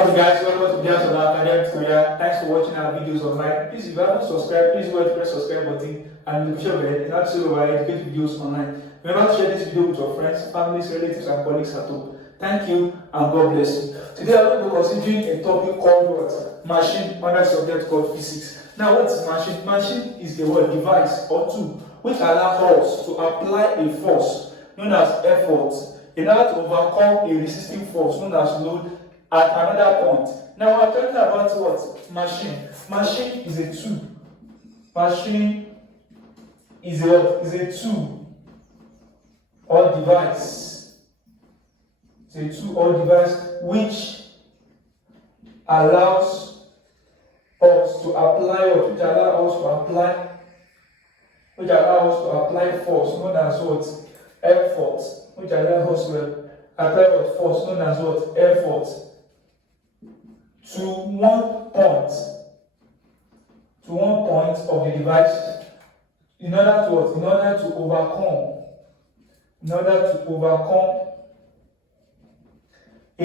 What's up guys, welcome to JAMB Academic Tutorial. Thanks for watching our videos online. Please, if you haven't subscribed, please go ahead and press subscribe button and the notification bell in order to see our educative videos online. Remember to share this video with your friends, families, relatives and colleagues at home. Thank you and God bless you. Today I'm going to be considering a topic called what? Machine, under subject called physics. Now what is machine? Machine is the word device or tool which allows us to apply a force known as effort in order to overcome a resisting force known as load at another point. Now we're talking about what? Machine. Machine is a tool. Machine is a tool or device. It's a tool or device which allows us to apply force known as what? Effort. Which allows us to apply what? Force known as what? Effort. To one point of the device in order to overcome a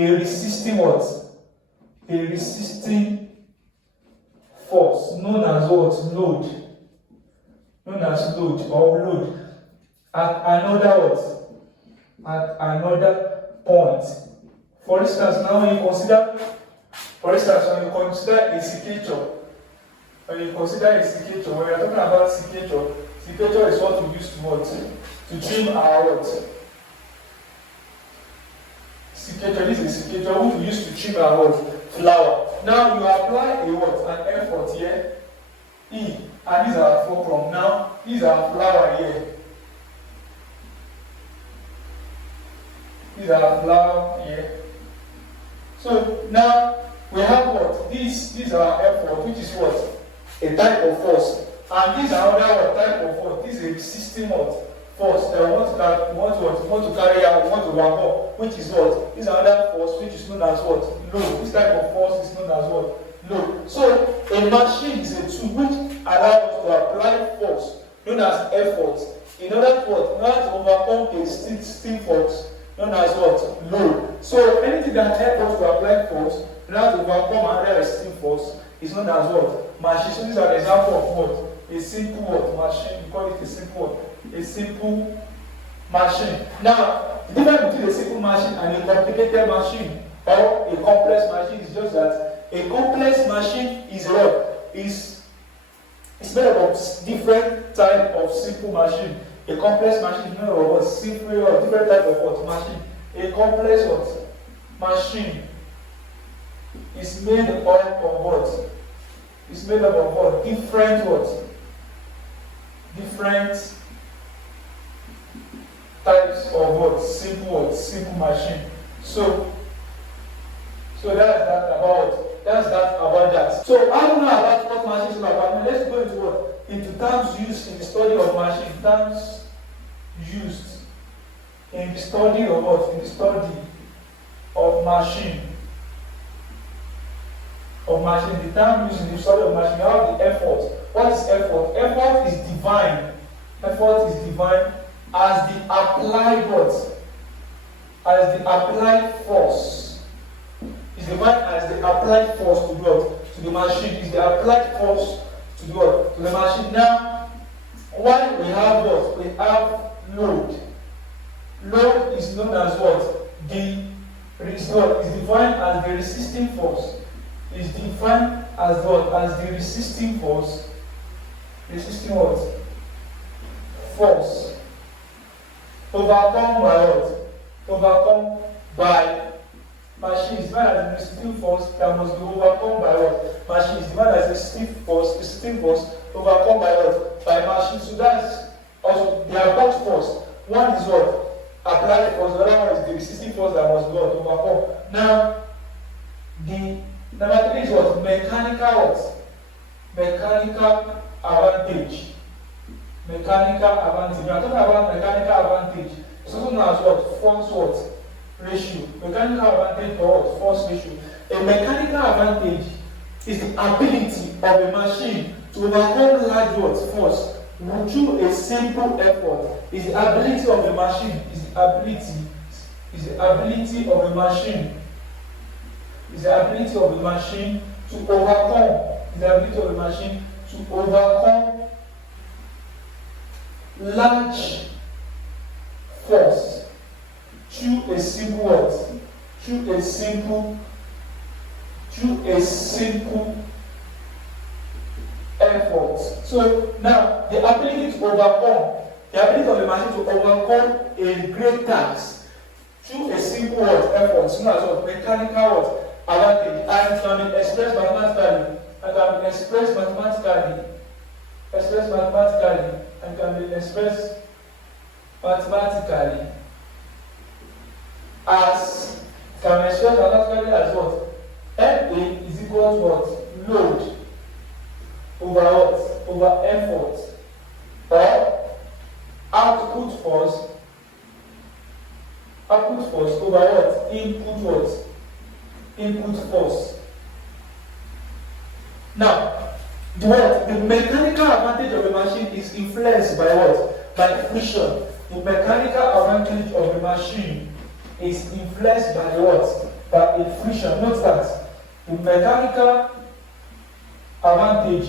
resisting force known as what? Load at another point. For instance, now when you consider a secateurs, when we are talking about secateurs is what we use to trim our what? This is a secateur which we use to trim our flour. Now you apply an effort here, E, and these are fulcrum. Now these are flour here. So now we have what? These are effort, which is what? A type of force. And these are another type of force. This is a resisting force that we want to carry out, we want to overcome, which is what? This is another force which is known as what? Load. This type of force is known as what? Load. So a machine is a tool which allows us to apply force known as effort in order to overcome a resisting force known as what? Load. So anything that helps us to apply force in order to overcome another resisting force is known as what? Machine. So this is an example of what? A simple machine. We call it a simple machine. Now, the difference between a simple machine and a complicated machine or a complex machine is just that a complex machine is what? It's made up of different type of simple machine. A complex machine is made up of what? Simple or different type of what? Machine. A complex what? Machine is made up of what? It's made up of what? Different types of what? Simple machine. So that's about that. So I don't know about what machines are about. Let's go into what? Into terms used in the study of machine. Terms used in the study of what? In the study of machine. The term used in the study of machine. You have the effort. What is effort? Effort is defined. As the applied what? As the applied force. It's defined as the applied force to what? To the machine. Is the applied force to what? To the machine. Now, why we have what? We have load. Load is known as what? Is defined as the resisting force. Is defined as what? As the resisting force. Resisting what? Force. Overcome by what? Overcome by machine. Is defined as the resisting force that must be overcome by what? Machine. Is defined as the resisting force overcome by what? By machine. So that's also they are both force. One is what? Applied force. The other one is the resisting force that must be overcome. Now the number 3 is what? Mechanical advantage. Mechanical advantage. We are talking about mechanical advantage. It's also known as what? Force ratio. Mechanical advantage or what? Force ratio. A mechanical advantage is the ability of a machine to overcome large force through a simple effort. Is the ability of a machine. Is the ability of a machine is the ability of the machine to overcome. Is the ability of the machine to overcome large force through a simple what? Through a simple effort. So now the ability to overcome, the ability of the machine to overcome a great task through a simple what? Effort, so as what? Mechanical what? Advantage, and it can be expressed mathematically, and can be expressed mathematically, and can be expressed mathematically as what? MA is equal to what? Load over what? Over effort, or output force over what? Input force. Now, the mechanical advantage of the machine is influenced by what? By friction. The mechanical advantage of the machine is influenced by what? By a friction. Note that the mechanical advantage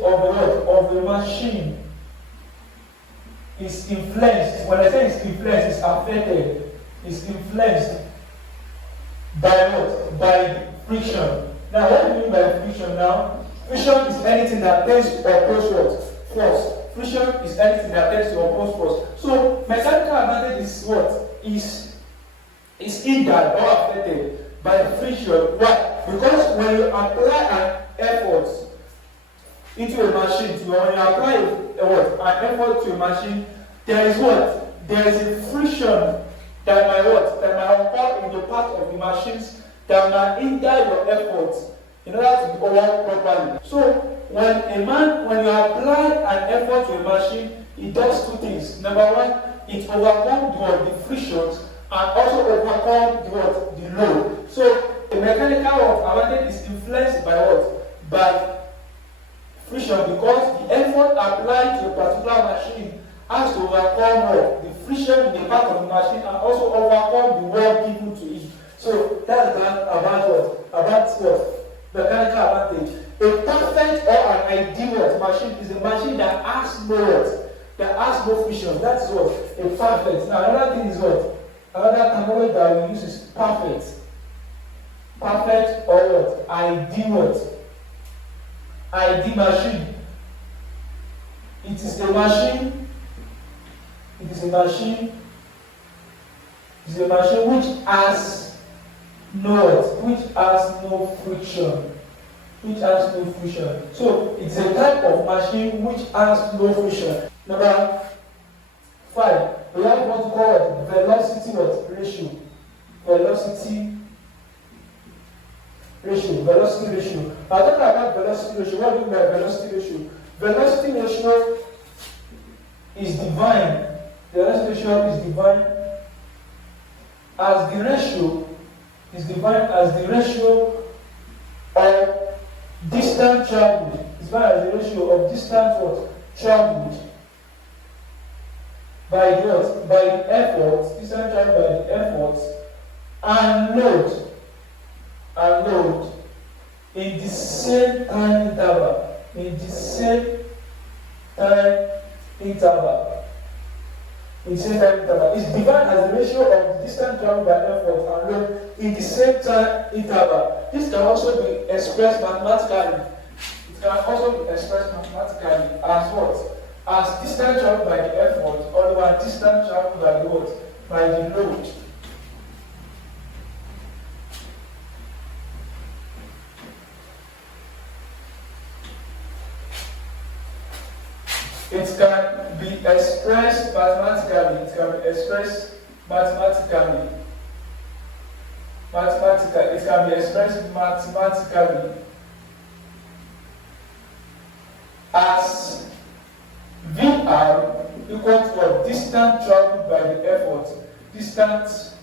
of the machine is influenced. When I say it's influenced, it's affected. It's influenced by what? By friction. Now, what do you mean by friction now? Friction is anything that tends to oppose what? Force. Friction is anything that tends to oppose force. So, mechanical advantage is what? Is hindered or affected by friction. Why? Because when you apply an effort into a machine, when you apply an effort to a machine, there is what? There is a friction that might occur in the part of the machines that might hinder your efforts in order to be overcome properly. So when you apply an effort to a machine, it does two things. Number one, it overcomes the frictions and also overcome the load. So the mechanical advantage is influenced by what? By friction, because the effort applied to a particular machine has to overcome the friction in the part of the machine and also overcome the work given to it. So that's about what? Mechanical advantage. A perfect or an ideal machine is a machine that has no friction. That is what? A perfect. Now another thing is what? Another terminology that we use is perfect. Perfect or what? Ideal what? Ideal machine. It is a machine which has no friction. So it's a type of machine which has no friction. Number 5, we have what we call velocity ratio. Velocity ratio. Now talking about velocity ratio, what do you mean by velocity ratio? Velocity ratio is defined. Velocity ratio is defined as the ratio of distance traveled. It's defined as the ratio of distance traveled by the effort, distance traveled by the effort, and load in the same time interval. It's defined as the ratio of distance traveled by effort and load in the same time interval. This can also be expressed mathematically. As what? As distance traveled by the effort or distance traveled by the what? By the load. It can be expressed mathematically. It can be expressed mathematically as VR equal to distance traveled by the effort. Distance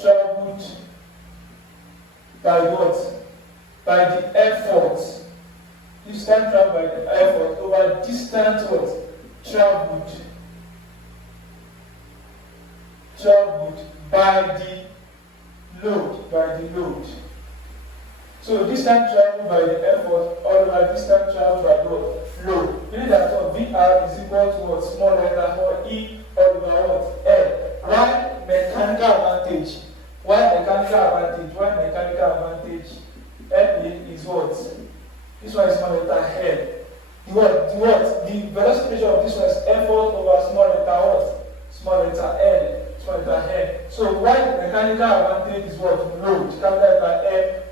traveled by what? By the effort. Distance traveled by the effort over distance what? Traveled traveled by the load. So distance traveled by the effort, or distance traveled by the load. Meaning that what VR is equal to what? Small letter or E over what? L. Why mechanical advantage? Why mechanical advantage? L is what? This one is small letter L. The velocity ratio of this one is effort over small letter what? Small letter L. Small letter L. So why mechanical advantage is what? Load. Capital letter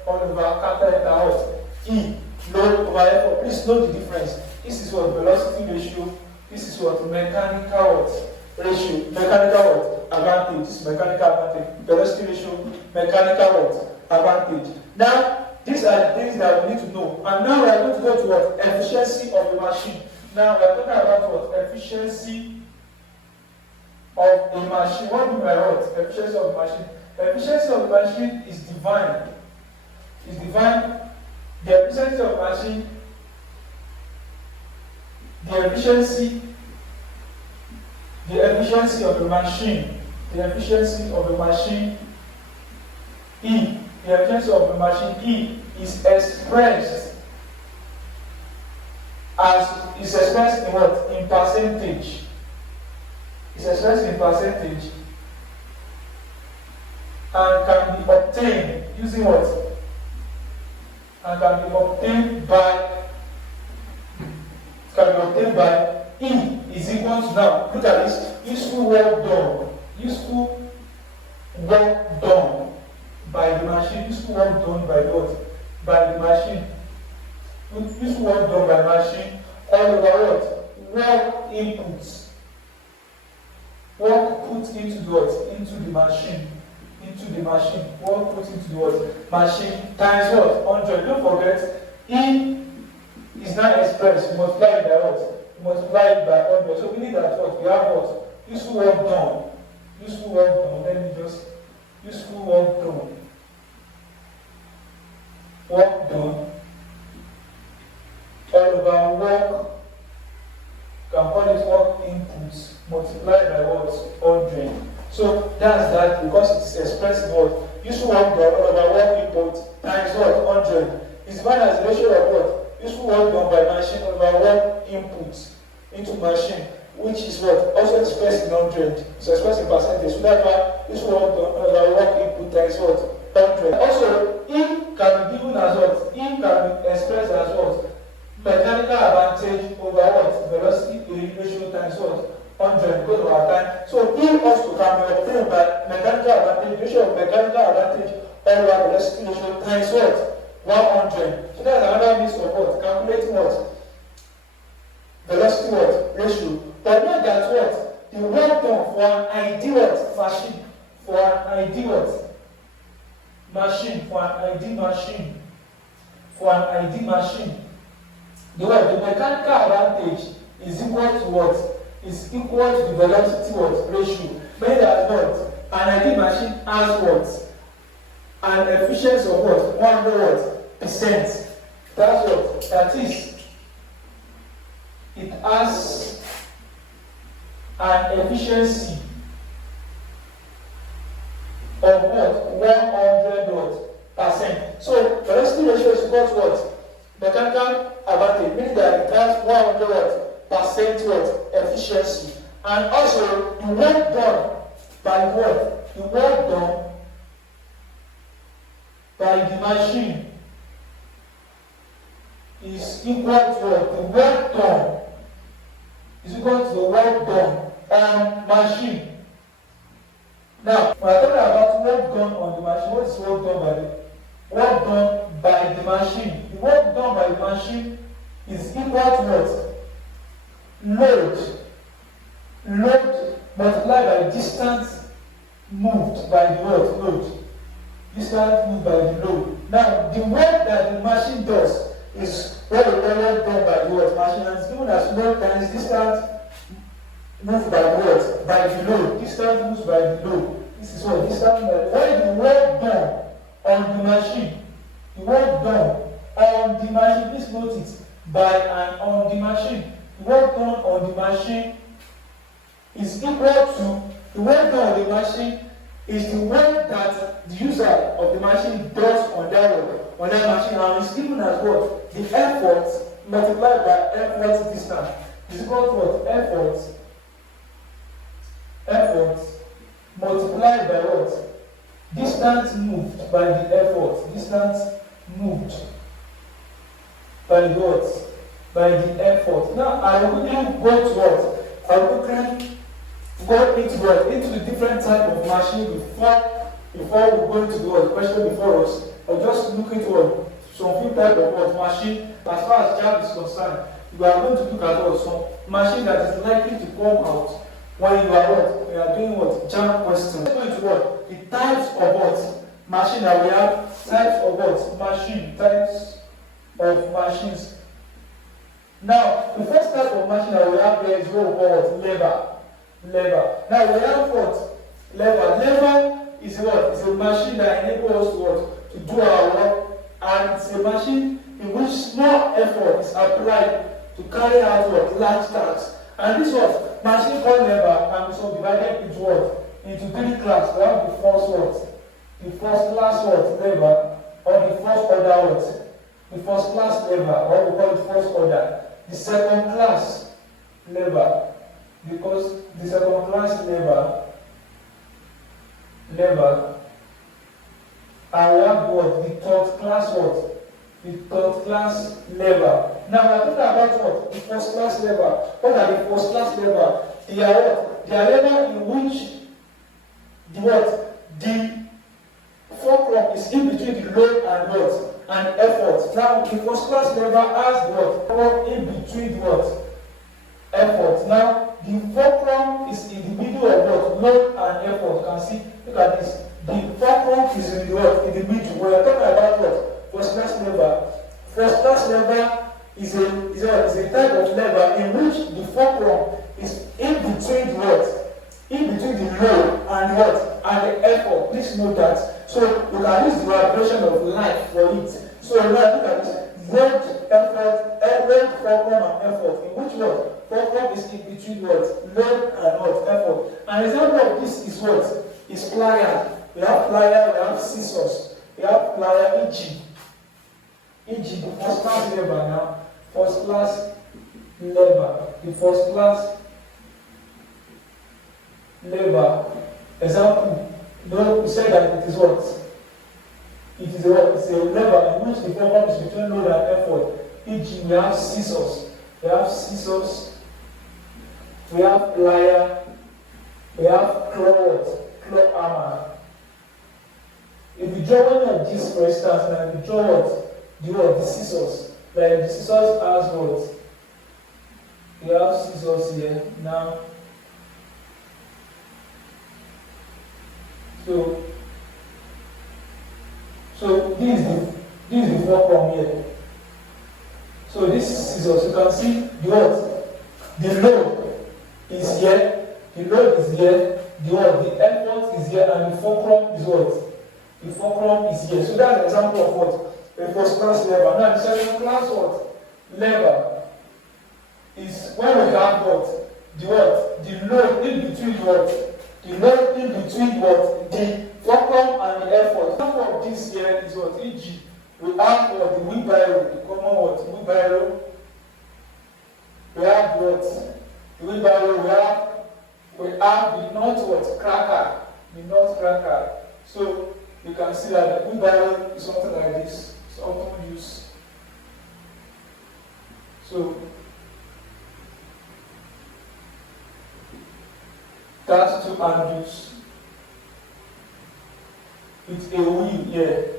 L over capital letter what? E. Load over effort. Please note the difference. This is what? Velocity ratio. This is what? Mechanical what? Ratio. Mechanical what? Advantage. This is mechanical advantage. Velocity ratio. Mechanical what? Advantage. Now, these are the things that we need to know. And now we are going to go to what? Efficiency of the machine. Now we are talking about what? Efficiency of a machine. What do we mean by what? Efficiency of the machine. Efficiency of the machine is divine. Is divine. The efficiency of the machine. The efficiency of the machine. The efficiency of the machine. E. The efficiency of the machine E is expressed in what? In percentage. It's expressed in percentage and can be obtained using what? And can be obtained by E is equal to, now look at this, useful work done. Useful work done by the machine. Useful work done by what? By the machine. Useful work done by machine all over what? Work inputs. Work put into the what? Into the machine. Into the machine. Work put into the what? Machine times what? 100. Don't forget, E is not expressed. You multiply it by what? You multiply it by 100. So we need that what? We have what? Useful work done. Useful work done. Let me just. Useful work done. Work done all over work, you can call it work inputs multiplied by what? 100. So that's that, because it's expressed in what? Useful work done all over work input times what? 100. It's defined as the ratio of what? Useful work done by machine over work inputs into machine, which is what? Also expressed in 100. So expressed in percentage. So that's why useful work done all over work input times what? 100. Also, E can be given as what? E can be expressed as what? Mechanical advantage over what? Velocity ratio times what? 100 because of our time. So E also can be obtained by mechanical advantage, ratio of mechanical advantage over velocity ratio times what? 100. So that's another means of what? Calculating what? Velocity what? Ratio. But not that what? The work done for an ideal what? Machine. For an ideal what? Machine. For an ideal machine. For an ideal machine. The mechanical advantage is equal to what? Is equal to the velocity what? Ratio. Meaning that what? An ideal machine has what? An efficiency of what? 100%. That's what? That is, it has an efficiency of what? 100%. So velocity ratio is equal to what? Mechanical advantage, meaning that it has 100% what? Efficiency. And also the work done by what? The work done by the machine is equal to what? The work done is equal to the work done on machine. Now, when I talk about work done on the machine, what is work done by the work done by the machine? The work done by the machine is equal to what? Load. Load multiplied by distance moved by the what? Load. Distance moved by the load. Now, the work that the machine does is what the work done by the what? Machine, and it's given as load times distance moved by the what? By the load. Distance moves by the load. This is what? Distance moved by the load. What is the work done on the machine? The work done on the machine, please note it, by and on the machine. The work done on the machine is equal to The work done on the machine is the work that the user of the machine does on that machine, and it's given as what? The effort multiplied by effort distance is equal to what? Effort multiplied by what? Distance moved by the effort. Distance moved by the what? By the effort. Now I will quickly go to what? I will quickly go into what? Into the different type of machine before we go into the question before us. I'll just look into what? Some few type of what? Machine. As far as JAMB is concerned, you are going to look at what? Some machine that is likely to come out when you are what? You are doing what? JAMB question. Let's go into what? The types of what? Machine that we have. Types of what? Machine. Types of machines. Now, the first type of machine that we have here is what we call what? Lever. Now we have what? Lever. Lever is what? It's a machine that enables us to what? To do our work, and it's a machine in which small effort is applied to carry out what? Large tasks. And this what? Machine called lever can be subdivided into what? Into three classes. We have the first what? The first class what? Lever, or the first order what? The first class lever, or we call it first order. The second class lever, because the second class lever, and we have what? The third class what? The third class lever. Now we are talking about what? The first class lever. What are the first class lever? They are what? They are lever in which the what? The fulcrum is in between the load and what? And effort. Now the first class lever has what? Fulcrum in between the what? Effort. Now the fulcrum is in the middle of what? Load and effort. You can see, look at this. The fulcrum is in the what? In the middle. We are talking about what? First class lever. First class lever is a type of lever in which the fulcrum is in between the what? In between the load and what? And the effort. Please note that. So you can use the vibration of life for it. So now look at this. Load, effort, fulcrum and effort. In which what? Fulcrum is in between what? Load and what? Effort. An example of this is what? Is plier. We have plier, we have scissors. We have plier, e.g. the first class lever now. First class lever. The first class lever. Example. No, we said that it is what? It is what? It's a lever in which the fulcrum is between load and effort. E.g. we have scissors. We have scissors. We have plier. We have claw hammer. If you draw one of these, for instance, now you draw what? The scissors. Like the scissors has what? You have scissors here. Now, so this is the fulcrum here. So this scissors, you can see the what? The load is here. The load is here. The what? The effort is here, and the fulcrum is what? The fulcrum is here. So that's an example of what? A first class lever. Now the second class what? Lever is when we have what? The what? The load in between what? The load in between what? The fulcrum and the effort. Example of this here is what? E.g. we have what? The wheelbarrow, the common what? Wheelbarrow. We have what? The wheelbarrow. We have the nut what? Cracker. The nut cracker. So you can see that the wheelbarrow is something like this. It's often used. So that's two handles with a wheel here.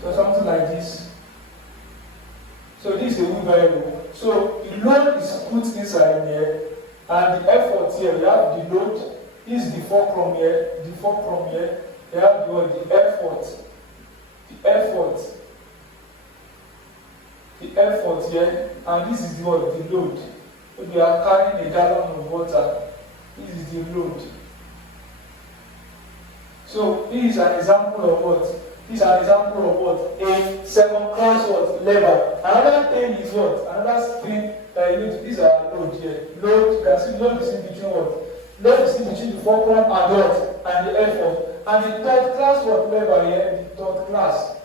So something like this. So this is a wheelbarrow. So the load is put inside here, and the effort here, we have the load. This is the fulcrum here. The fulcrum here. We have the effort. The effort. The effort here, and this is the load. So we are carrying a gallon of water. This is the load. So this is an example of what? This is an example of what? A second class what? Lever. Another thing is what? Another thing that you need to, these are load here. Load, you can see load is in between what? Load is in between the fulcrum and what? And the effort. And the third class what lever here? The third class.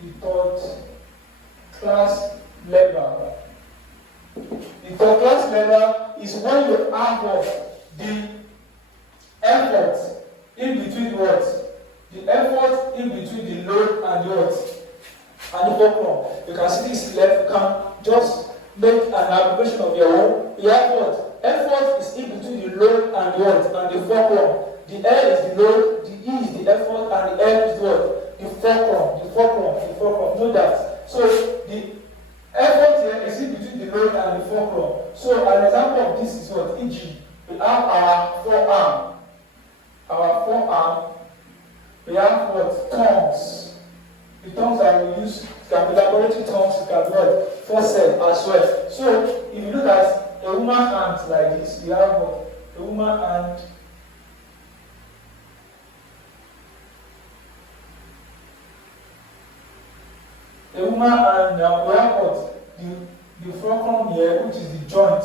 The third class lever. The third class lever is when you have what? The effort in between what? The effort in between the load and the what? And the fulcrum. You can see this left. You can just make an abbreviation of your own. You have what? Effort is in between the load and the what? And the fulcrum. The L is the load, the E is the effort, and the L is what? The fulcrum. The fulcrum. The fulcrum. Know that. So the effort here is in between the load and the fulcrum. So an example of this is what? E.g. we have our forearm. Our forearm. We have what? Tongues. The tongues that we use can be laboratory tongues, it can be what? Forceps as well. So if you look at a woman hand like this, we have what? A woman hand. A woman hand, now we have what? The fulcrum here, which is the joint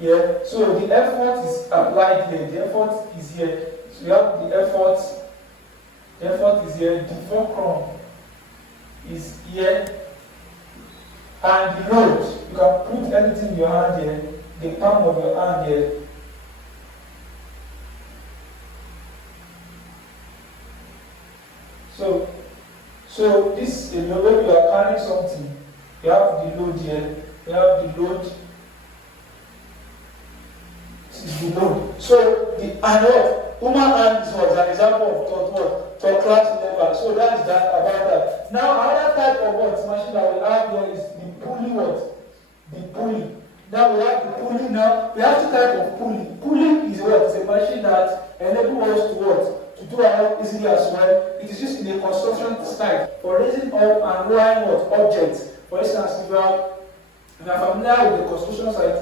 here. So the effort is applied here. The effort is here. So you have the effort. The effort is here. The fulcrum is here. And the load, you can put anything in your hand here. The palm of your hand here. So this is when you are carrying something. You have the load here. You have the load. This is the load. So the and what? Woman hand is what? An example of what? For class level. So that is that about that. Now another type of what machine that we have here is the pulley what? The pulley. Now we have the pulley. Now we have two types of pulley. Pulley is what? It's a machine that enables us to what? To do it easily as well. It is used in a construction site for raising up and lowering what? Objects. For instance, if you are familiar with the construction site,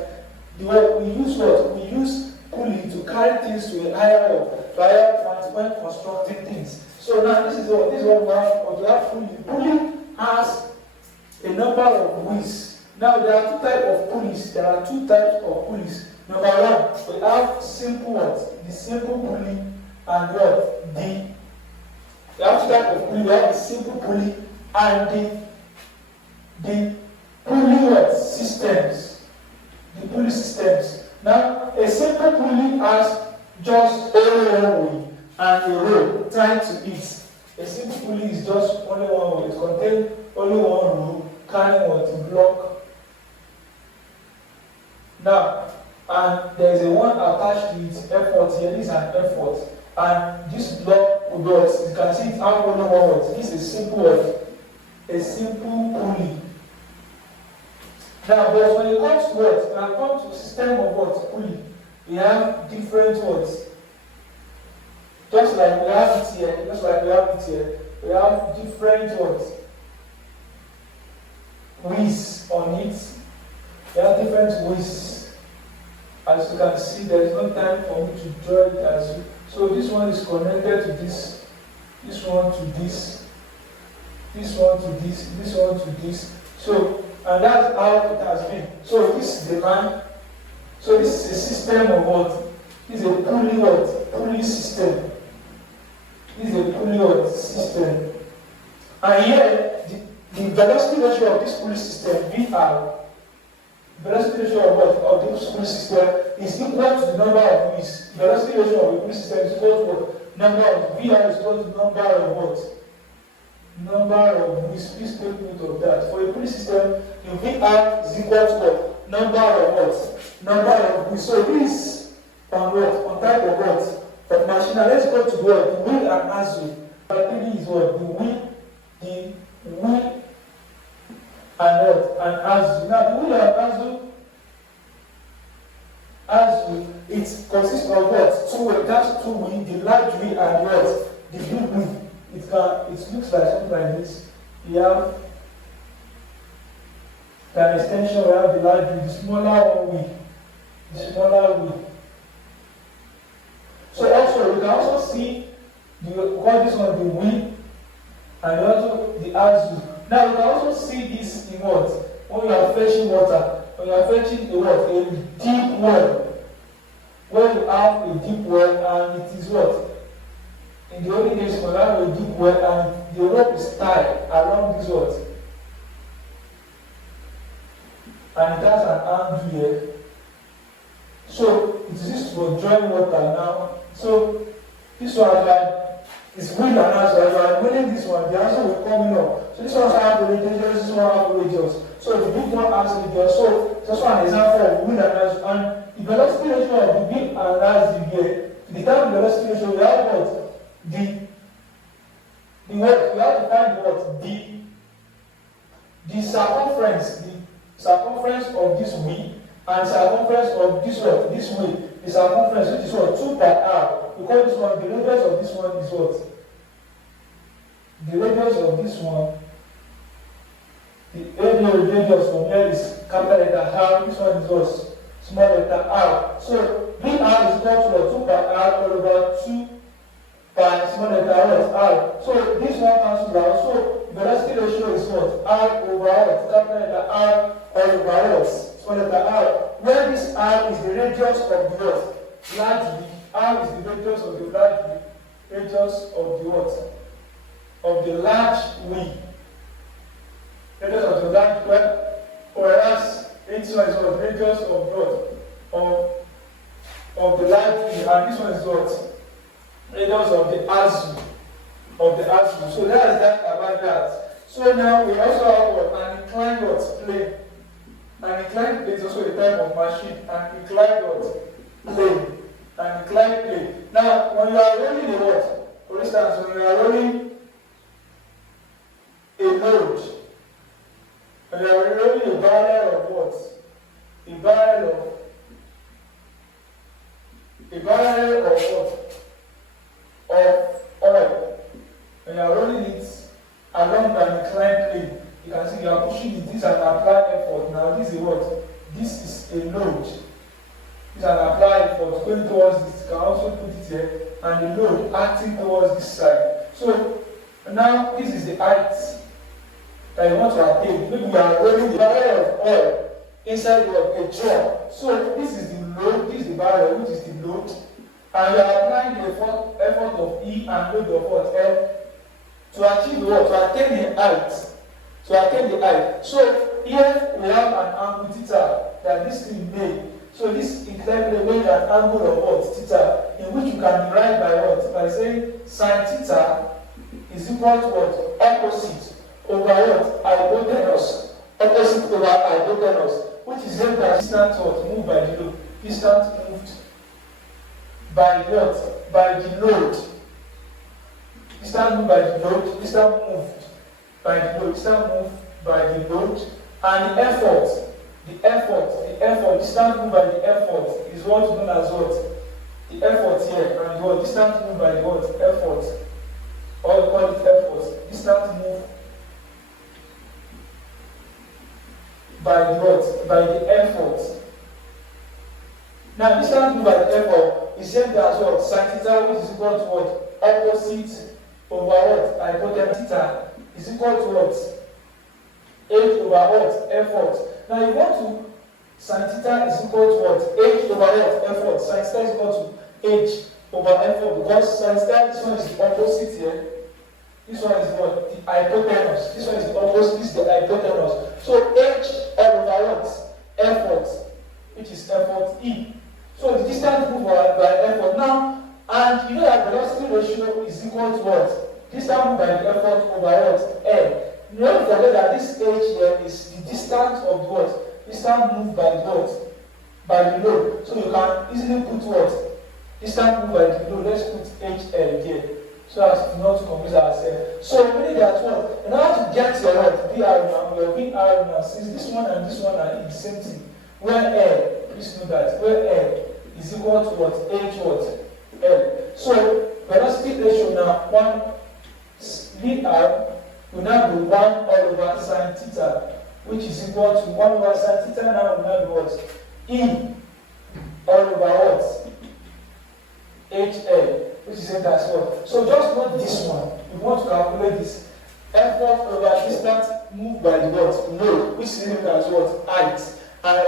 we use what? We use pulley to carry things to a higher point when constructing things. So now this is what we have. We have pulley. Pulley has a number of wheels. Now there are two types of pulleys. There are two types of pulleys. Number one, we have simple what? The simple pulley and what? We have two types of pulley. We have the simple pulley and the pulley what? Systems. The pulley systems. Now a simple pulley has just only one wheel and a rope tied to it. A simple pulley is just only one wheel. It contains only one rope carrying what? To block. Now, and there is a one attached to it, effort here. This is an effort. And this block will go, you can see it have only one word. This is a simple pulley. Now, but when it comes to what? When it comes to system of what? Pulley, we have different words. Just like we have it here, we have different words. Wheels on it. We have different wheels. As you can see, there is no time for me to draw it as you. So this one is connected to this one to this one to this one to this. So, and that's how it has been. So this is the line. So this is a system of what? This is a pulley what? Pulley system. This is a pulley what? System. And here, the velocity ratio of this pulley system, VR, velocity ratio of what? Of this pulley system is equal to the number of wheels. Velocity ratio of the pulley system is equal to what? Number of VR is equal to number of what? Number of wheels. Please take note of that. For a pulley system, the VR is equal to what? Number of what? Number of wheels. So this on what? On type of what? Of machine. Now let's go to what? The wheel and axle. Three is what? The wheel and what? And axle. Now the wheel and axle, it consists of what? Two wheels. That's two wheels. The large wheel and what? The big wheel. It looks like something like this. You have an extension. We have the large wheel, the smaller wheel. The smaller wheel. So also you can also see we call this one the wheel and also the azu. Now you can also see this in what? When you are fetching water, when you are fetching a what? A deep well. When you have a deep well and it is what? In the olden days, when you have a deep well and the rope is tied along this what? And it has an handle here. So it is used for drawing water now. So this one is wind and as you are winning this one, the answer will come in up. So this one has the radius, this one has the radius. So the big one has the radius. So this one is an example of wind and as, and the velocity ratio of the big and as here, to determine the velocity ratio, we have what? We have to find what? The circumference of this wheel and circumference of this what? This wheel. The circumference, which is what? 2 by r. We call this one, the radius of this one is what? The radius of this one, the radius from here is capital letter R, this one is what? Small letter r. So Vr is equal to 2 by r all over 2 by small letter r. So this one cancels out. So velocity ratio is what? R over what? Capital letter R all over what? Small letter r. Where this r is the radius of the what? Large V. R is the radius of the large V. Radius of the what? Of the large V. Radius of the large V. Whereas this one is what? Radius of what? Of the large V. And this one is what? Radius of the azu. Of the azu. So that is that about that. So now we also have what? An inclined what? Plane. An inclined plane is also a type of machine. An inclined what? Plane. An inclined plane. Now, when you are rolling a what? For instance, when you are rolling a load, when you are rolling a barrel of what? A barrel of what? Of oil. When you are rolling it along an inclined plane, you can see you are pushing it. This is an applied effort. Now, this is what? This is a load. This is an applied effort going towards this. You can also put it here, and the load acting towards this side. So now this is the height that you want to attain. Maybe you are rolling the barrel of oil inside a drum. So this is the load, this is the barrel, which is the load, and you are applying the effort of E and load of what? F to achieve what? To attain the height. To attain the height. So here we have an angle theta that this thing made. So this inclined plane made an angle of what? Theta, in which you can derive by what? By saying sin theta is equal to what? Opposite over what? Hypotenuse. Opposite over hypotenuse, which is then the distance what? Moved by the load. Distance moved by what? By the load. Distance moved by the load. Distance moved by the load. Distance moved by the load. And the effort. The distance moved by the effort is what is known as what? The effort here, and what? Distance moved by the what? Effort. Or we call it effort. Distance moved by the what? By the effort. Now, distance moved by the effort is same as what? Sin theta, which is equal to what? Opposite over what? Hypotenuse theta is equal to what? H over what? Effort. Now you want to sin theta is equal to what? H over what? Effort. Sin theta is equal to H over effort, because sin theta, this one is the opposite here. This one is what? The hypotenuse. This one is the opposite. This is the hypotenuse. So H over what? Effort, which is effort E. So the distance moved by effort. Now, and you know that velocity ratio is equal to what? Distance moved by the effort over what? L. You don't forget that this H here is the distance of the what? Distance moved by the what? By the load. So you can easily put what? Distance moved by the load. Let's put HL here, so as to not confuse ourselves. So meaning that what? In order to get your what? VR now, your VR now, since this one and this one are the same thing, where L, please know that, where L is equal to what? H what? L. So velocity ratio now, 1 VR will now be 1 all over sin theta, which is equal to 1 over sin theta. Now will now be what? E all over what? HL, which is same as what? So just note this one. You want to calculate this. effort over distance moved by the what? Load, which is named as what? Height. And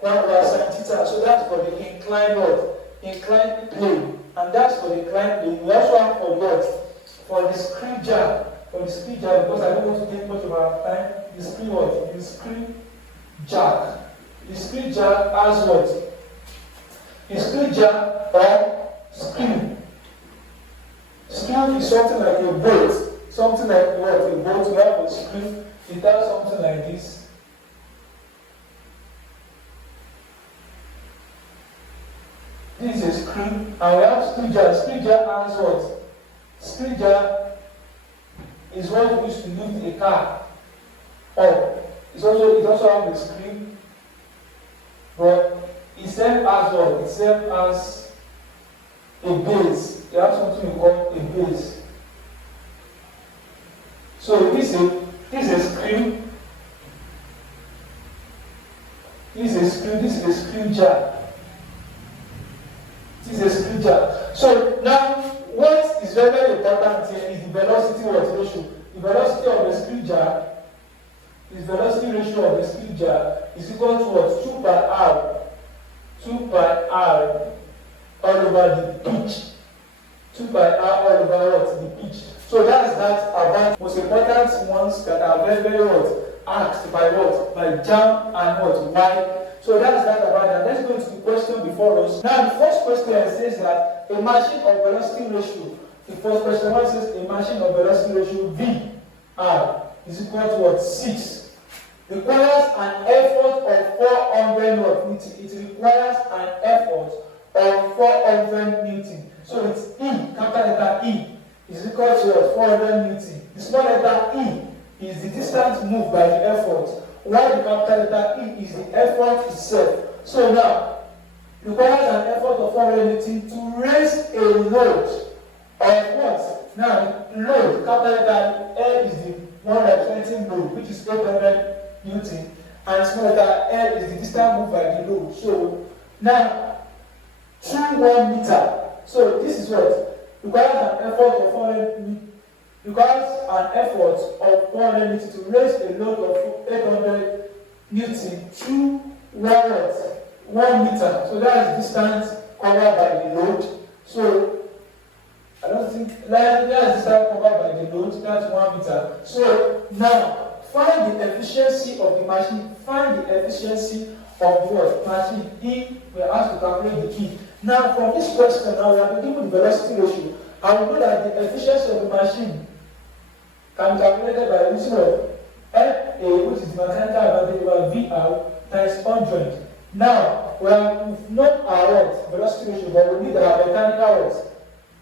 1 over sin theta. So that's for the inclined what? Inclined plane. And that's for the inclined plane. We also have for what? For the screw jar. For the screw jar, because I don't want to take much of our time. The screw what? The screw jack. The screw jar has what? The screw jar or screw. Screw is something like a bolt. Something like what? A bolt. We have a screw. It has something like this. This is a screw. And we have screw jar. Screw jar has what? Screw jar is what we use to lift a car. Or it also has a screw. But it serves as what? It serves as a base. You have something we call a base. So this is a screw. This is a screw. This is a screw jar. This is a screw jar. So now, what is very, very important here is the velocity ratio. The velocity of the screw jar. The velocity ratio of the screw jar is equal to what? 2 by r. 2 by r all over the pitch. 2 by r all over what? The pitch. So that's about most important ones that are very, very what? Asked by what? By JAMB and what? Why? So that's that about that. Let's go to the question before us. Now the first question says that a machine of velocity ratio. The first question one says a machine of velocity ratio V R is equal to what? 6. Requires an effort of 400 Newton. It requires an effort of 400 Newton. So it's E, capital letter E, is equal to what? 400 Newton. The small letter E is the distance moved by the effort, while the capital letter E is the effort itself. So now, requires an effort of 400 Newton to raise a load of what? Now, load, capital letter L is the one representing load, which is 800 Newton, and small letter L is the distance moved by the load. So now, through 1 meter. So this is what requires an effort of 400 Newton to raise a load of 800 Newton through 1 meter. So that is distance covered by the load. So I don't think that is distance covered by the load. That's 1 meter. So now find the efficiency of the machine. Find the efficiency of the machine. E, we are asked to calculate the E. Now, from this question, now we have been given the velocity ratio, and we know that the efficiency of the machine can be calculated by using what? FA, which is the mechanical advantage over VR, times 100. Now, we have not our velocity ratio, but we need our mechanical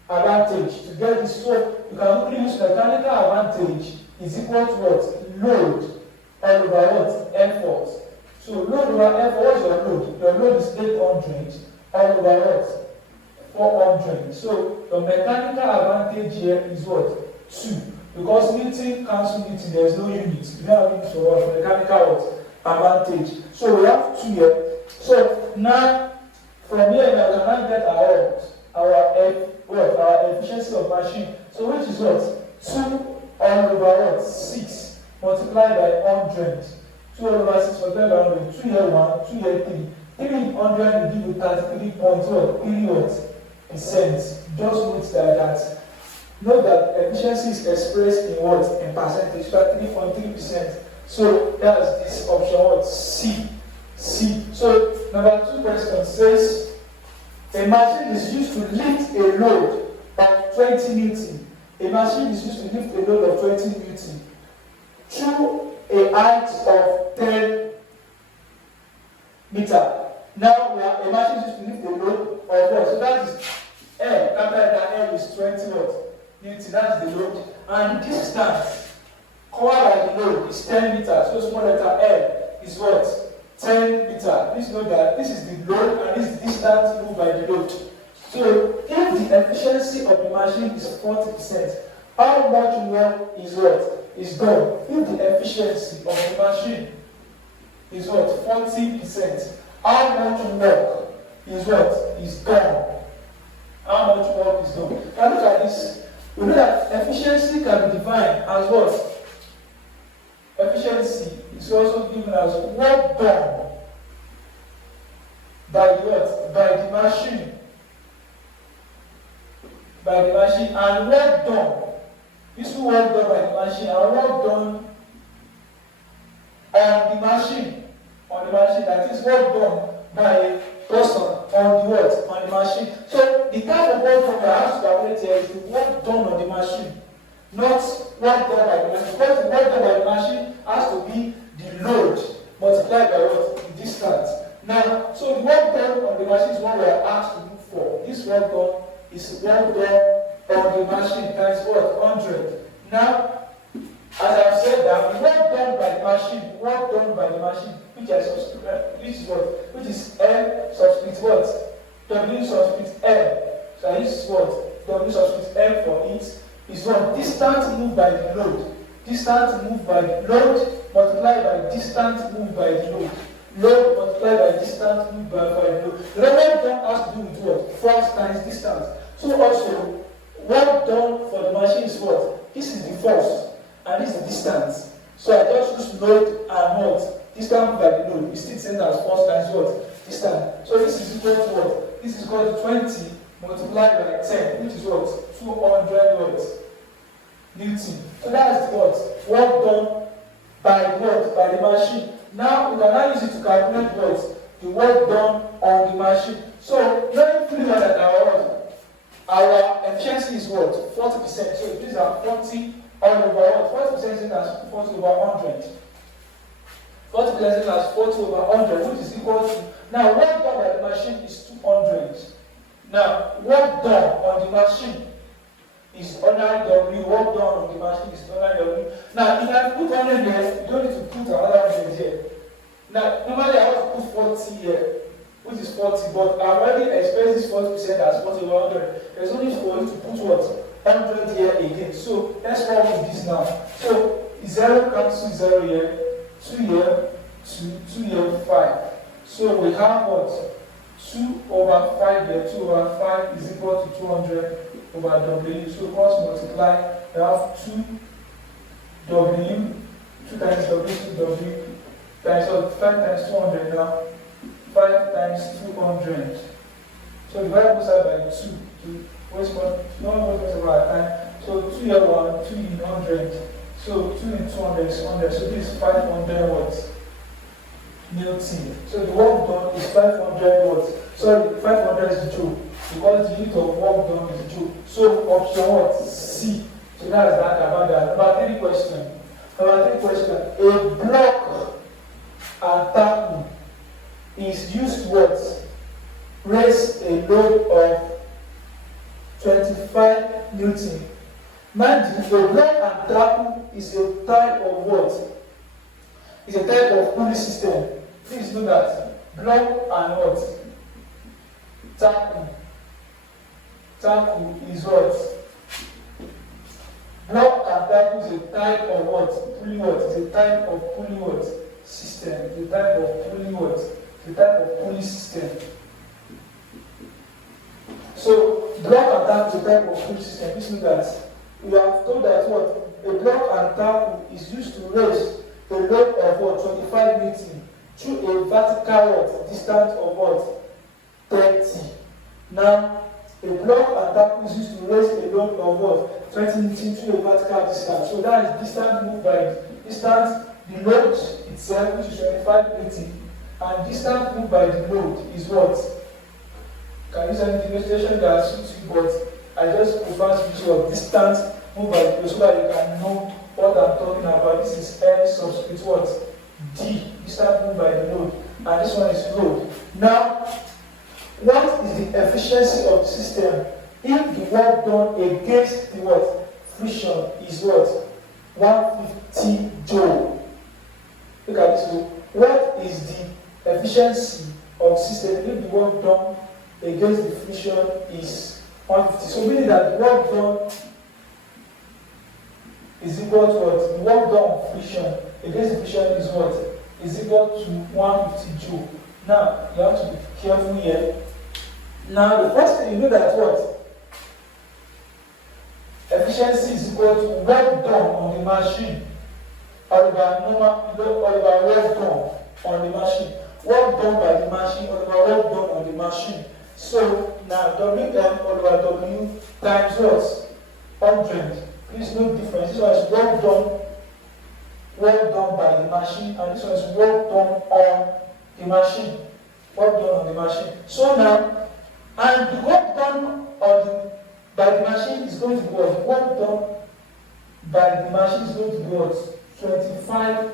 advantage to get this. So, you can only use mechanical advantage is equal to what? Load all over what? Effort. So, load over effort, what is your load? Your load is 800. All over what? 400. So the mechanical advantage here is what? 2. Because Newton cancel Newton, there is no unit. We don't have units for what? Mechanical what? Advantage. So we have 2 here. So now from here we can now get our efficiency of machine. So which is what? 2 all over what? 6 multiplied by 100. 2 all over 6 multiplied by 100. 2 here 1, 2 here 3. 300 will give you 33.3%. Just note that. Note that efficiency is expressed in what? In percentage. So 3.3%. So that's this option what? C. So number 2 question says a machine is used to lift a load of 20 Newton. A machine is used to lift a load of 20 Newton through a height of 10 meter. Now we have a machine used to lift the load of what? So that is L. Capital L is 20 what? Newton. That's the load. And the distance covered by the load is 10 meters. So small letter L is what? 10 meters. Please note that this is the load and this is the distance moved by the load. So if the efficiency of the machine is 40%, how much work is what? Is done? If the efficiency of the machine is what? 40%. How much work is what? Is done? How much work is done? Now look at this. We know that efficiency can be defined as what? Efficiency is also given as work done by the what? By the machine. By the machine, and work done. This work done by the machine and work done on the machine. On the machine, that is work done by a person on the what? On the machine. So the type of work done that has to calculate here is the work done on the machine, not work done by the machine. Because the work done by the machine has to be the load multiplied by what? The distance. Now, so the work done on the machine is what we are asked to look for. This work done is work done on the machine times what? 100. Now, as I've said that, the work done by the machine, work done by the machine, which is what? Which is M subscript what? W subscript M. So this is what? W subscript M for it is what? Distance moved by the load. Distance moved by the load multiplied by distance moved by the load. Load multiplied by distance moved by the load. The work done has to do with what? Force times distance. So also, work done for the machine is what? This is the force, and this is the distance. So I just use load and what? Distance moved by the load. We still send as force times what? Distance. So this is equal to what? This is equal to 20 multiplied by 10, which is what? 200 watts. Newton. So that's what? Work done by what? By the machine. Now we can now use it to calculate what? The work done on the machine. So knowing fully well that our efficiency is what? 40%. So these are 40 all over what? 40% is as 40 over 100. 40% is as 40 over 100, which is equal to, now work done by the machine is 200. Now work done on the machine is ordinary W, work done on the machine is ordinary W. Now if I put 100 here, you don't need to put another 100 here. Now normally I want to put 40 here, which is 40, but I've already expressed this 40% as 40 over 100. There's no need for you to put what? 100 here again. So let's work with this now. So 0 cancel 0 here, 2 here, 2 here, 5. So we have what? 2 over 5 here, 2 over 5 is equal to 200 over W. So cross multiply, we have 2 W, 2 times W, 2 W, times 5 times 200 now, 5 times 200. So divide both sides by 2 to waste one, no waste over our time. So 2 here 1, 2 in 100. So 2 in 200 is 100. So this is 500 watts. Newton. So the work done is 500 watts. Sorry, 500 is joule. Because the unit of work done is joule. So option what? C. So that's that about that. Number 3 question. Number 3 question. A block and tackle is used to what? Raise a load of 25 Newton. Mind you, a block and tackle is a type of what? It's a type of pulley system. Please know that. Block and what? Tackle. Tackle is what? Block and tackle is a type of what? Pulley what? It's a type of pulley what? System. It's a type of pulley what? It's a type of pulley system. So block and tackle is a type of pulley system. Please know that. We have told that what? A block and tackle is used to raise a load of what? 25 Newton through a vertical what? Distance of what? 30. Now, a block and tackle is used to raise a load of what? 20 Newton through a vertical distance. So that is distance moved by distance, the load itself, which is 25 Newton, and distance moved by the load is what? Can you send the demonstration that suits you, but I just prefer to of distance moved by the load so that you can know what I'm talking about. This is N subscript what? D, distance moved by the load, and this one is load. Now, what is the efficiency of the system if the work done against the what? Friction is what? 150 joule. Look at this one. What is the efficiency of the system if the work done against the friction is 150? So meaning that the work done is equal to what? The work done on friction against the friction is what? Is equal to 150 joule. Now, you have to be careful here. Now, the first thing you know that what? efficiency is equal to work done on the machine over work done on the machine. Work done by the machine over work done on the machine. So now WM over W times what? 100. There's no difference. This one is work done by the machine, and this one is work done on the machine. Work done on the machine. So now, and the work done by the machine is going to be what? Work done by the machine is going to be what? 25.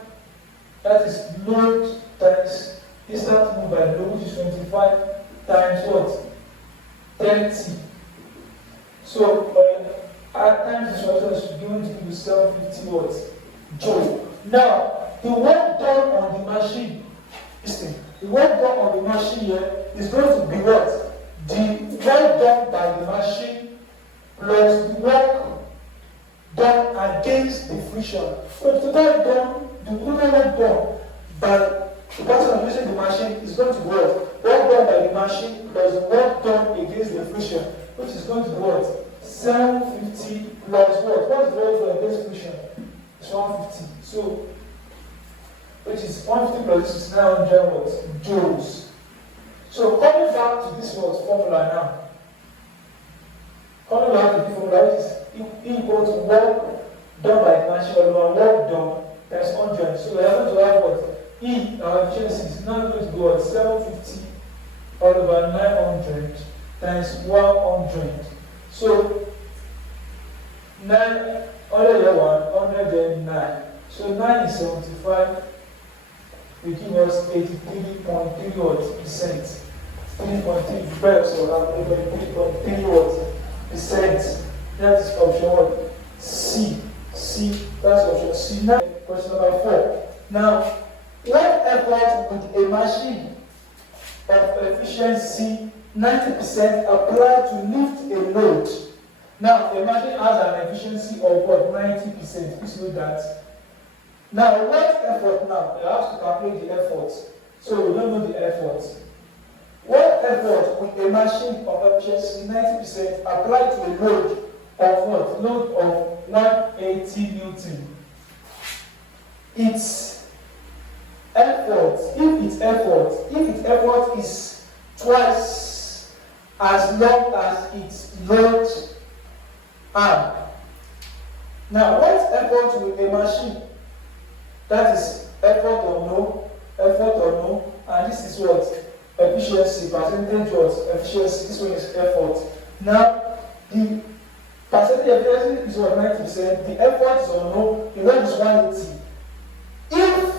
That is load times instant move by load, which is 25 times what? 30. So at times this one is going to be 750 watts joule. Now the work done on the machine, listen, the work done on the machine here is going to be what? The work done by the machine plus the work done against the friction. So the total work done by the person using the machine is going to be what? Work done by the machine plus the work done against the friction, which is going to be what? 750 plus what? What is the work done against friction? It's 150. So, which is 150 plus this is 900 watts, joules. So, coming back to this formula now. Coming back to the formula, which is equal to work done by the machine over work done times 100. So, we are going to have what? Our efficiency is now going to be what? 750 all over 900 times 100. So 9 under 100 then 9. So 9 is 75. We give us 83.3 watts%. 3.3 percent, so 3.3 watts%. That is option what? C. That's option C. Now question number 4. Now, what effort would a machine of efficiency 90% apply to lift a load? Now, a machine has an efficiency of what? 90%. Please know that. Now, what effort now? You have to calculate the effort. So, we don't know the effort. What effort would a machine of efficiency 90% apply to a load of what? Load of 180 Newton. Its effort, if its effort is twice as long as its load arm. Now, what effort will a machine, that is effort or no, and this is what? Efficiency, percentage what? Efficiency, this one is effort. Now, the percentage of efficiency is what? 90%, the effort is or no, the load is 180. If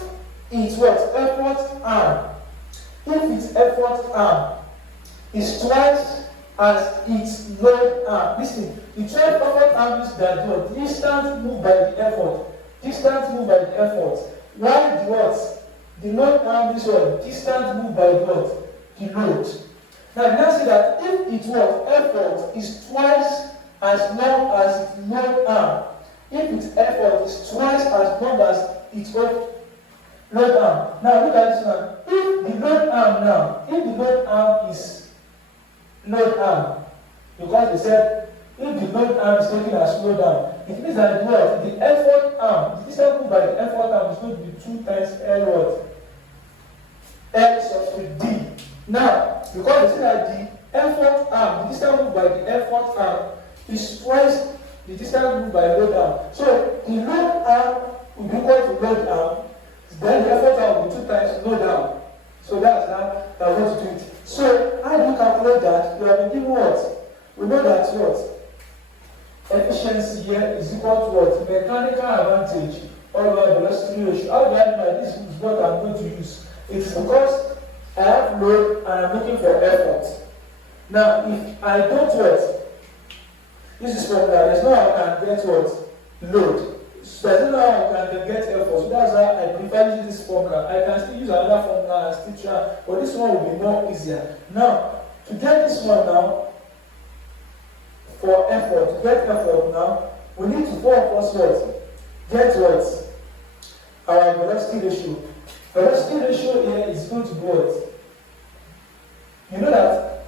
its what? Effort arm. If its effort arm is twice as its load arm. Listen, the 12 effort arm is that what? Distance moved by the effort. While the what? The load arm is what? Distance moved by the what? The load. Now you now see that if its what? Effort is twice as long as its load arm. If its effort is twice as long as its what? Load arm. Now look at this one. If the load arm is load arm, because they said if the load arm is taken as load arm, it means that what? The effort arm, the distance moved by the effort arm is going to be 2 times L what? L subscript D. Now, because they say that the effort arm, the distance moved by the effort arm is twice the distance moved by the load arm. So the load arm will be equal to load arm. Then the effort arm will be 2 times load arm. So that's how I want to do it. So how do you calculate that? You have been given what? We know that what? Efficiency here is equal to what? Mechanical advantage over velocity ratio. How do I know that this is what I'm going to use? It is because I have load and I'm looking for effort. Now, if I don't what? This is formula. There's no how I can get what? Load. So there's no how I can get effort. So that's why I prefer using this formula. I can still use another formula and still try, but this one will be more easier. Now, to get this one now, for effort, to get effort now, we need to first what? Get what? Our velocity ratio. Velocity ratio here is going to be what? You know that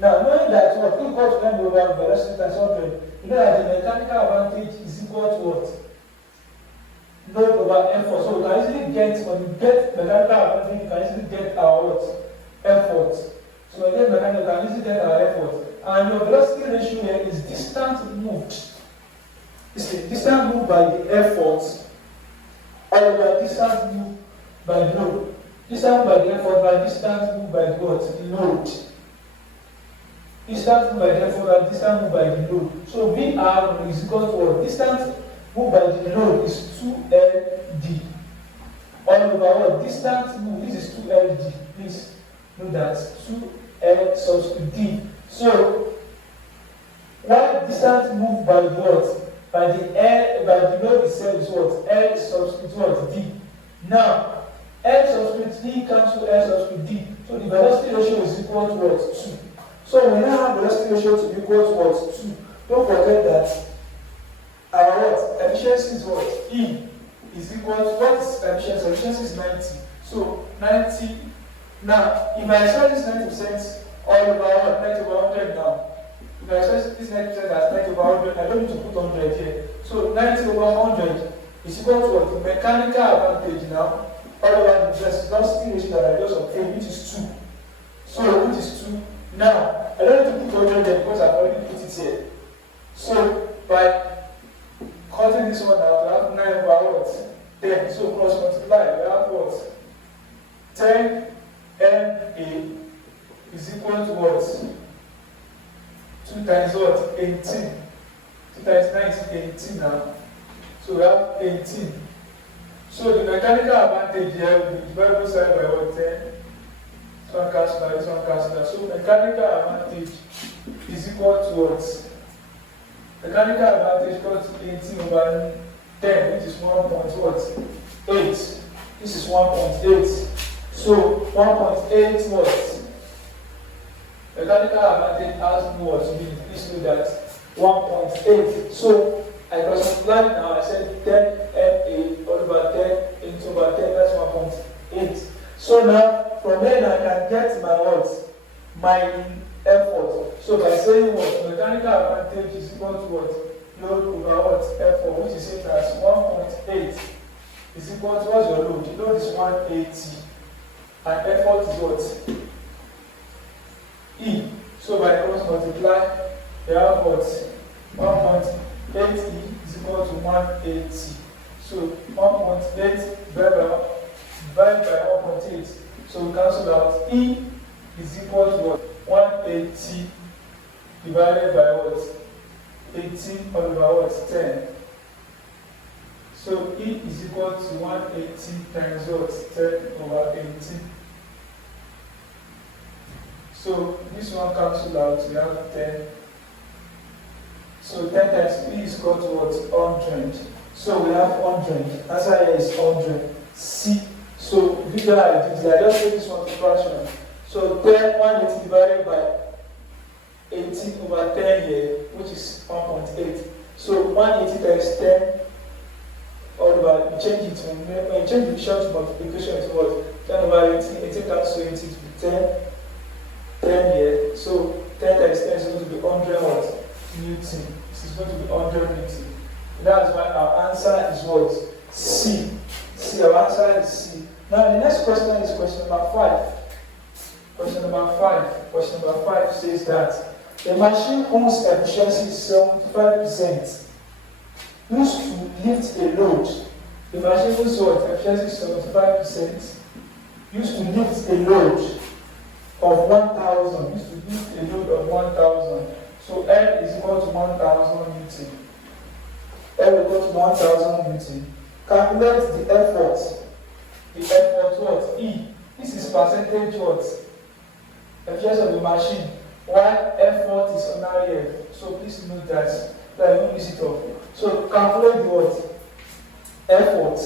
Now, knowing that what E equals to M over velocity times 100, you know that the mechanical advantage is equal to what? Load over effort. So we can easily get, when you get mechanical advantage, you can easily get our what? Effort. So when you get mechanical, you can easily get our effort. And your velocity ratio here is distance moved. It's the distance moved by the effort, or by distance moved by the load. Distance moved by the effort by distance moved by the what? The load. Distance moved by the effort by distance moved by the load. So VR is equal to what? Distance moved by the load is 2LD. All over what? Distance moved, this is 2LD. Please note that 2L subscript D. So while distance moved by what? By the L, by the load itself is what? L subscript what? D. Now, L subscript D cancel L subscript D. So the velocity ratio is equal to what? 2. So we now have velocity ratio to be equal to what? 2. Don't forget that our what? Efficiency is what? E is equal to what is efficiency? Efficiency is 90. So 90. Now, if I express this 90% all over what? 90 over 100 now. If I express this 90% as 90 over 100, I don't need to put 100 here. So 90 over 100 is equal to what? The mechanical advantage now. All over the velocity ratio that I just obtained, which is 2. So which is 2. Now, I don't need to put 100 there because I've already put it here. So by cutting this one out, we have 9 over what? 10. So cross multiply, we have what? 10 MA is equal to what? 2 times what? 18. 2 times 9 is 18 now. So we have 18. So the mechanical advantage here will be divided both sides by what? 10. This one cancel out, this one cancel out. So mechanical advantage is equal to what? Mechanical advantage equal to 18 over 10, which is 1.8. This is 1.8. So 1.8 what? Mechanical advantage has what? Please know that 1.8. So I cross multiply now. I said 10 MA over 10 into over 10. That's 1.8. So now from there I can get my what? My effort. So by saying what? Mechanical advantage is equal to what? Load over what? Effort, which is same as 1.8 is equal to what's your load? Load is 180 and effort is what? E. So by cross multiply, we have what? 1.8E is equal to 180. So 1.8 divided by 1.8. So we cancel out. E is equal to what? 180 divided by what? 18 over what? 10. So E is equal to 180 times what? 10 over 18. So this one cancel out, we have 10. So 10 times E is equal to what? 100. So we have 100. Answer here is 100. C. So visually I did it. I just take this one to fraction. So 10, 180 divided by 18 over 10 here, which is 1.8. So 180 times 10 all over, you change it when you change the short multiplication to what? 10 over 18, 18 times 20 to be 10. 10 here. So 10 times 10 is going to be 100 what? Newton. This is going to be 100 Newton. That's why our answer is what? C. C. Our answer is C. Now the next question is question number 5. Question number 5. Question number 5 says that the machine whose efficiency is 75% used to lift a load. The machine whose efficiency is 75% used to lift a load of 1,000. Used to lift a load of 1,000. So L is equal to 1,000 Newton. L is equal to 1,000 Newton. Calculate the effort. The effort what? E. This is percentage what? Efficiency of the machine. While effort is ordinary F. So please note that. So I won't miss it off. So calculate the what? Effort.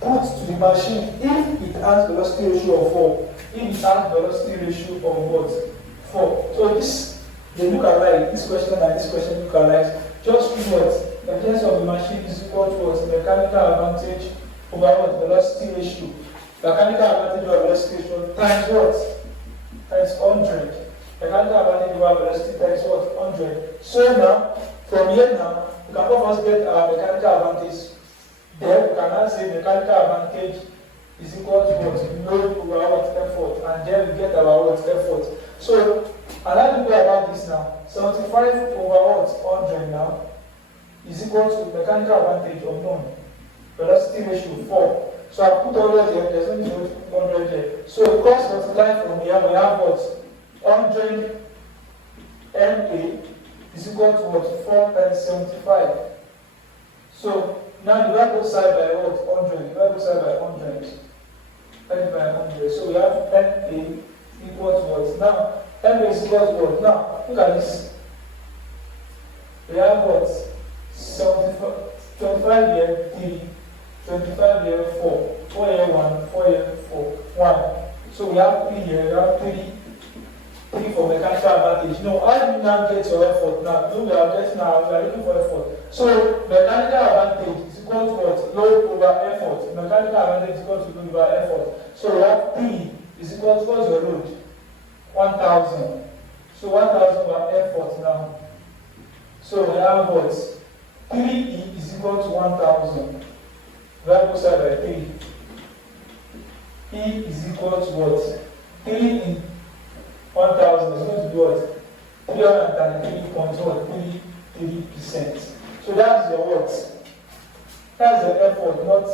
Put to the machine if it has velocity ratio of 4. If it has velocity ratio of what? 4. So this, they look alike. This question and this question look alike. Just put what? The efficiency of the machine is equal to what? Mechanical advantage over what? Velocity ratio. Mechanical advantage over velocity ratio times what? Times 100. Mechanical advantage over velocity times what? 100. So now, from here now, we can first get our mechanical advantage. Then we can now say mechanical advantage is equal to what? Load over what? Effort. And then we get our what? Effort. So, and how do we go about this now? 75 over what? 100 now is equal to mechanical advantage of known. Velocity ratio 4. So I put 100 here, there's only 100 here. So cross multiply from here, we have what? 100 MA is equal to what? 4 times 75. So now divide both sides by what? 100. Divide both sides by 100. Divide by 100. So we have MA equal to what? Now, MA is equal to what? Now, look at this. We have what? 75, 25 here, 3. 25 here, 4. 4 here, 1. 4 here, 4. 1. So we have 3 here. We have 3 for mechanical advantage. No, how do you now get your effort now? No, we are looking for effort. So mechanical advantage is equal to what? Load over effort. Mechanical advantage is equal to load over effort. So we have 3 is equal to what's your load? 1,000. So 1,000 over effort now. So we have what? 3E is equal to 1,000. Divide both sides by 3. E is equal to what? 3 in 1,000 is going to be what? 333.33%. So that's your what? That's the effort, not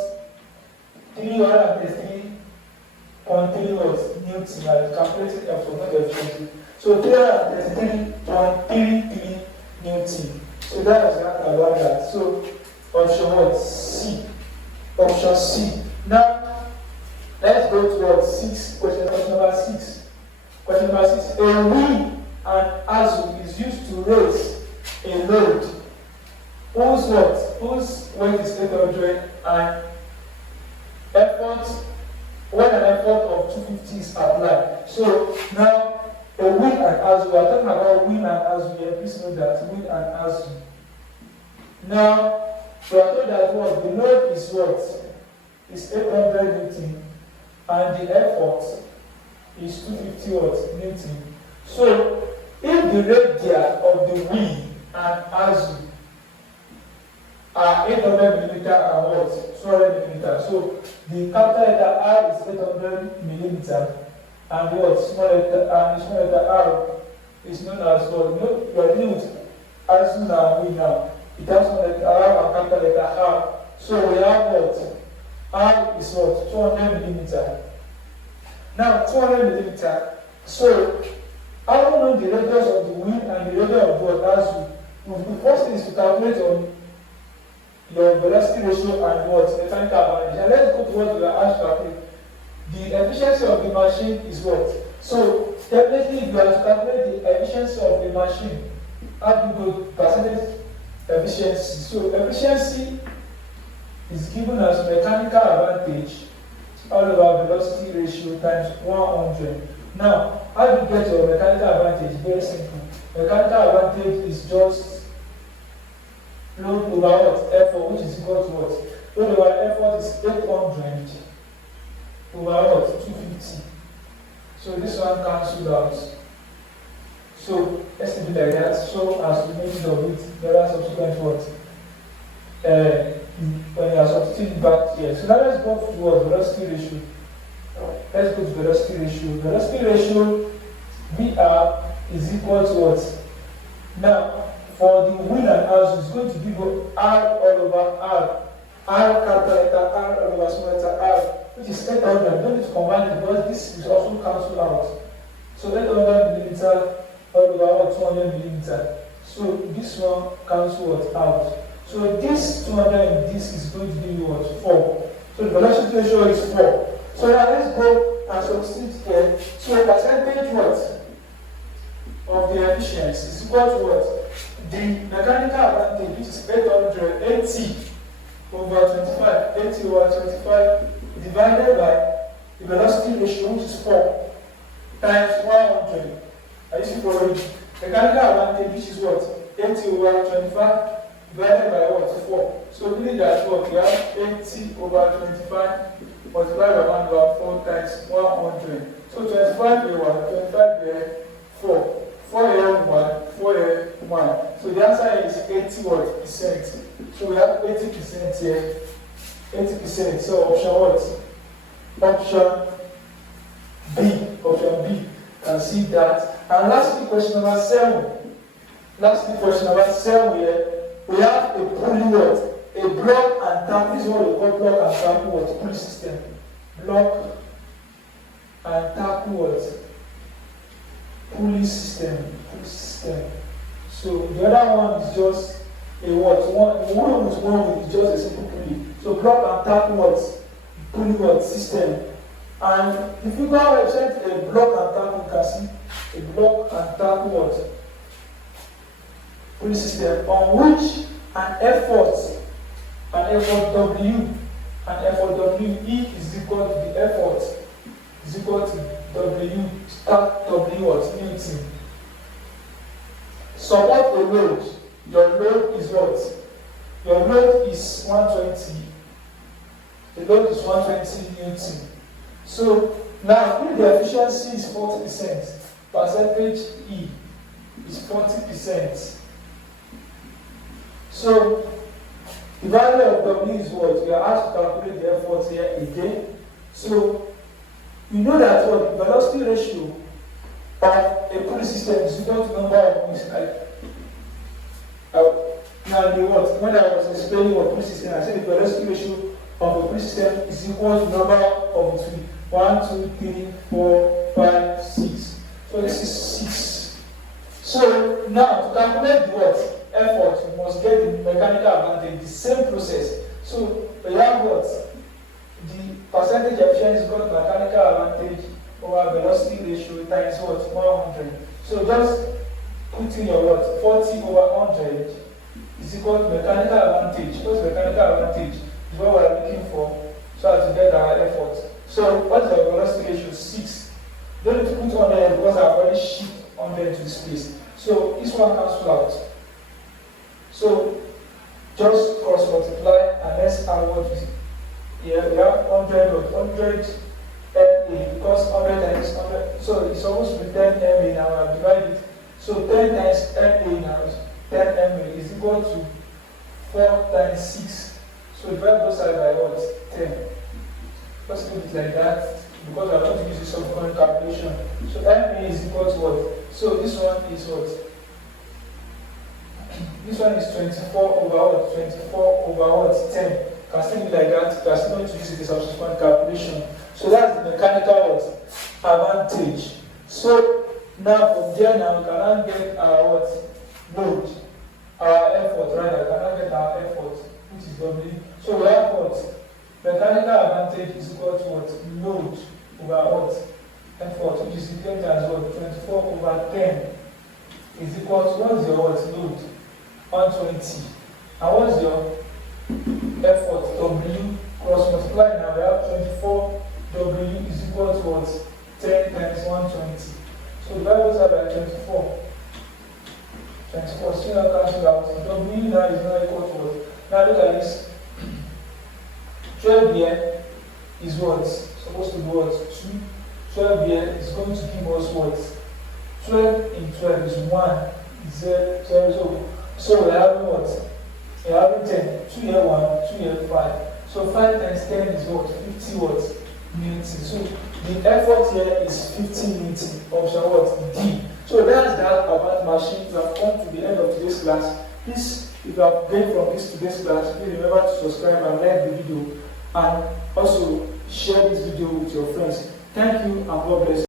333.3 what? Newton. I'm calculating effort, not efficiency. So 333.33 Newton. So that is about that. So option what? C. Option C. Now let's go to what? 6. Question number 6. Question number 6. A wheel and axle is used to raise a load whose what? Whose weight is 800 and effort, when an effort of 250 is applied. So now a wheel and axle, we are talking about wheel and axle here. Please note that wheel and axle. Now we are told that what? The load is what? Is 800 Newton and the effort is 250 what? Newton. So if the radius of the wheel and axle are 800 millimeter and what? 200 millimeter. So the capital letter R is 800 millimeter and what? Small letter R is known as what? You are dealing with axle and wheel now. It has small letter R and capital letter R. So we have what? R is what? 200 millimeter. Now 200 millimeter. So how do you know the radius of the wheel and the radius of the axle? The first thing is to calculate on your velocity ratio and what? Mechanical advantage. And let's go to what we are asked to calculate. The efficiency of the machine is what? So definitely if you are to calculate the efficiency of the machine, how do you go percentage efficiency? So efficiency is given as mechanical advantage all over velocity ratio times 100. Now, how do you get your mechanical advantage? Very simple. Mechanical advantage is just load over what? Effort, which is equal to what? Load over effort is 800 over what? 250. So this one cancelled out. So let's do like that. So as we make it of it, there are subsequent what? When you are substituting back here. So now let's go to what? Velocity ratio. Let's go to velocity ratio. Velocity ratio VR is equal to what? Now, for the wheel and axle, it's going to give R all over R. R capital letter R all over small letter R, which is 800. Don't need to combine it because this is also cancelled out. So 800 millimeter all over 200 millimeter. So this one cancels out. So this 200 and this is going to give you what? 4. So the velocity ratio is 4. So now let's go and substitute here. So the percentage what? Of the efficiency is equal to what? The mechanical advantage, which is 880 over 25. 80 over 25 divided by the velocity ratio, which is 4 times 100. Are you see for it? Mechanical advantage, which is what? 80 over 25 divided by what? 4. So really that's what we have 80 over 25 multiplied by 1 over 4 times 100. So 25 by 1, 25 by 4. So the answer is 80 what percent. So we have 80% here. 80%. So option what? Option B. Option B. Can see that. And lastly, question number 7. Lastly, question number 7 here. We have a pulley what? A block and tap. This is what we call block and tap what? Pulley system. Block and tap what? Pulley system. Pulley system. So the other one is just a what? One with one is just a simple pulley. So block and tap what? Pulley what? System. And if you go website a block and tap, you can see a block and tap what? Pulley system on which an effort W, an effort W, E is equal to the effort is equal to W, start W what? Newton. Support a load. Your load is what? Your load is 120. The load is 120 Newton. So now if the efficiency is 40%, percentage E is 40%. So the value of W is what? We are asked to calculate the effort here again. So you know that what the velocity ratio of a pulley system is equal to number of moves. Now when I was explaining what pulley system, I said the velocity ratio of a pulley system is equal to number of between 1, 2, 3, 4, 5, 6. So this is 6. So now to calculate what? Effort, you must get the mechanical advantage, the same process. So we have what? The percentage efficiency is called mechanical advantage over velocity ratio times what? 100. So just put in your what? 40 over 100 is equal to mechanical advantage. What's mechanical advantage? Is what we are looking for so as to get our effort. So what's the velocity ratio? 6. Don't need to put 100 because I've already shipped 100 to space. So this one cancels out. So just cross multiply and let's add what we here we have 100 MA because 100 times 100. So it's supposed to be 10 MA now. I've divided it. So 10 times MA now is 10 MA is equal to 4 times 6. So divide both sides by what? 10. Let's do it like that because I want to use this subsequent calculation. So MA is equal to what? So this one is what? This one is 24 over what? 24 over what? 10. Can still be like that. Can still going to use it as a subsequent calculation. So that's the mechanical what? Advantage. So now from there now we can now get our what? Load. Our effort, right? I can now get our effort, which is W. So we have what? Mechanical advantage is equal to what? Load over what? Effort, which is equal to as what? 24 over 10 is equal to what's your what? Load? 120. And what's your effort? W cross multiply. Now we have 24 W is equal to what? 10 times 120. So divide both sides by 24. 24. Still not cancel out. W now is not equal to what? Now look at this. 12 here is what? Supposed to be what? 2. 12 here is going to give us what? 12 in 12 is 1. 0. So we have what? We have 10. 2 here 1, 2 here 5. So 5 times 10 is what? 50 what? Newton. So the effort here is 50 Newton. Option what? D. So that's that about machine. We have come to the end of today's class. Please, if you have gained from today's class, please remember to subscribe and like the video, and also share this video with your friends. Thank you and God bless you.